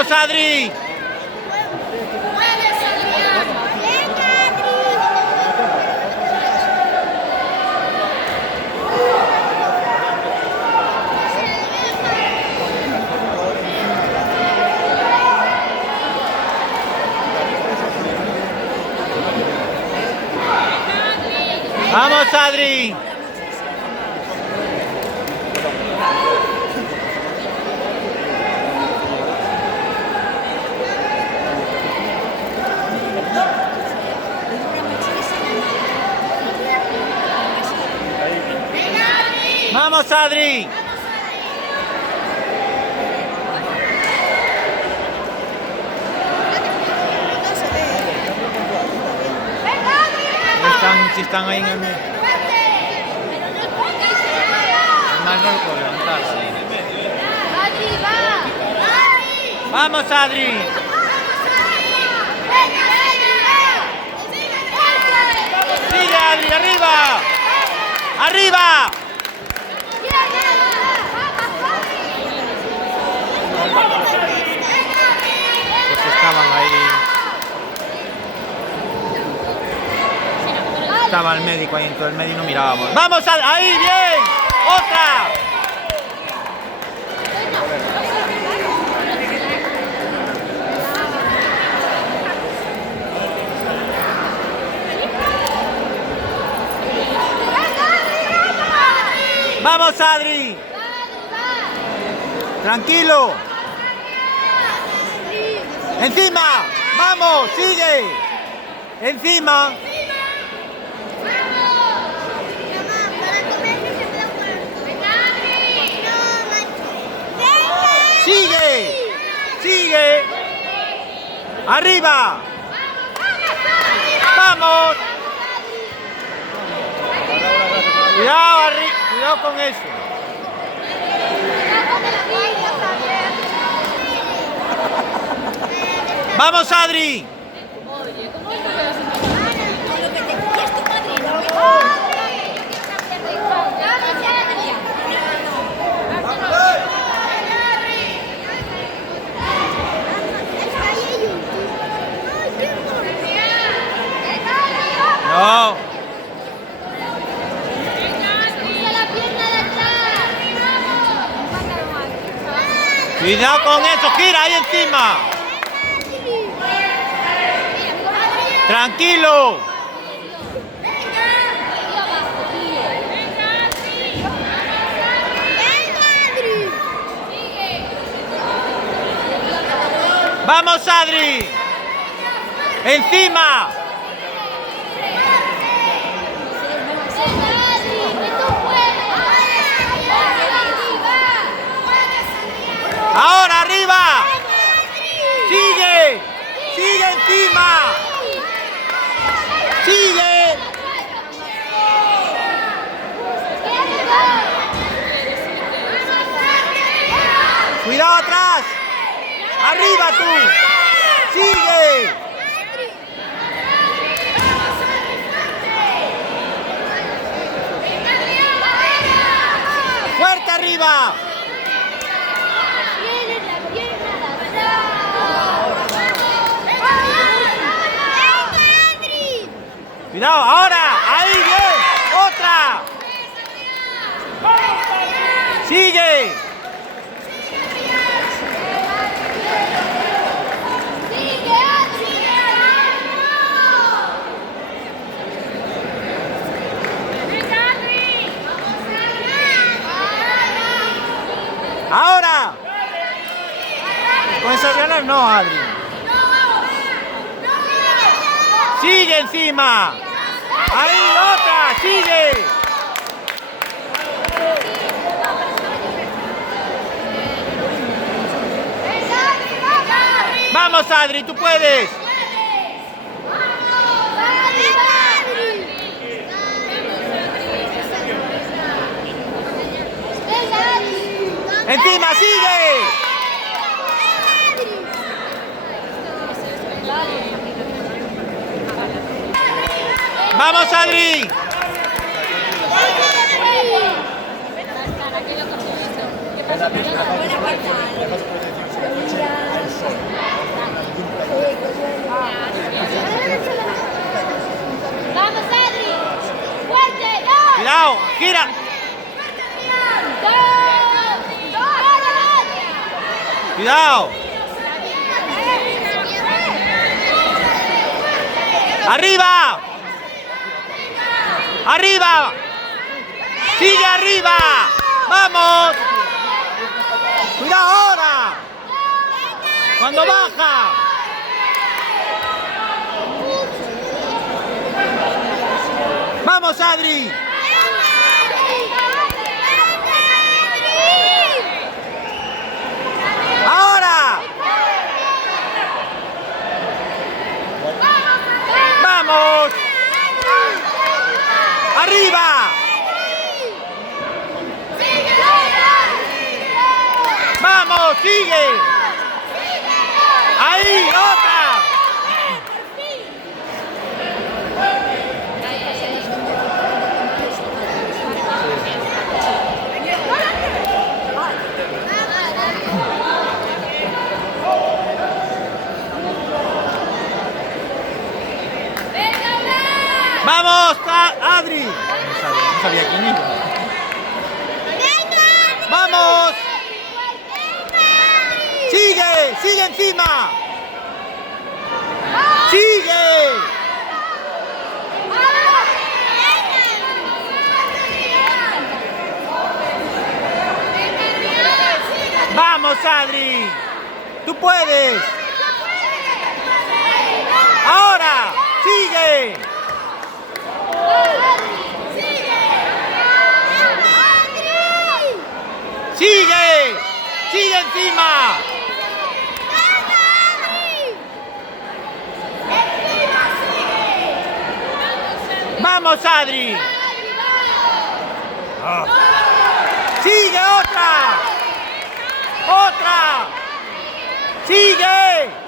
¡Vamos, Adri! ¡Vamos, Adri! ¡Vamos, Adri! Si están ahí en el medio. Además no lo puedo levantar. ¡Vamos, Adri! ¡Sigue, Adri! ¡Arriba! ¡Arriba! Pues estaban ahí. Estaba el médico ahí en todo el medio y no mirábamos. ¡Vamos! ¡Ahí! ¡Bien! ¡Otra! ¡Vamos, Adri! ¡Tranquilo! ¡Encima! ¡Vamos! ¡Sigue! ¡Encima! ¡Sigue! ¡Sigue! ¡Arriba! ¡Vamos! Cuidado, cuidado con eso. ¡Vamos, Adri! No. Cuidado con eso, gira ahí encima. Tranquilo. Vamos, Adri. Encima. Ahora arriba. Sigue. Sigue encima. Sigue. Cuidado atrás. Arriba tú. Sigue. Fuerte arriba. Cuidado, ahora, ahí, bien, otra. Sigue. Ahora. Con esas ganas no, Adri. Sigue encima. Ahí, otra, sigue. Vamos, Adri, tú puedes. Encima, sigue. ¡Vamos, Adri! Buena Cuidado, gira. Cuidado. Arriba. Arriba. Sigue arriba. Vamos. Cuidado ahora. Cuando baja. Vamos, Adri. Ahora. Vamos. Arriba. Vamos, sigue. Ahí, otra. ¡Vamos, Adri! No sabía quién iba. ¡Vamos! ¡Sigue! ¡Sigue encima! ¡Sigue! ¡Vamos, Adri! ¡Tú puedes! ¡Ahora! ¡Sigue! ¡Sigue! ¡Sigue encima! ¡Vamos, Adri! ¡Sigue otra! ¡Otra! ¡Sigue!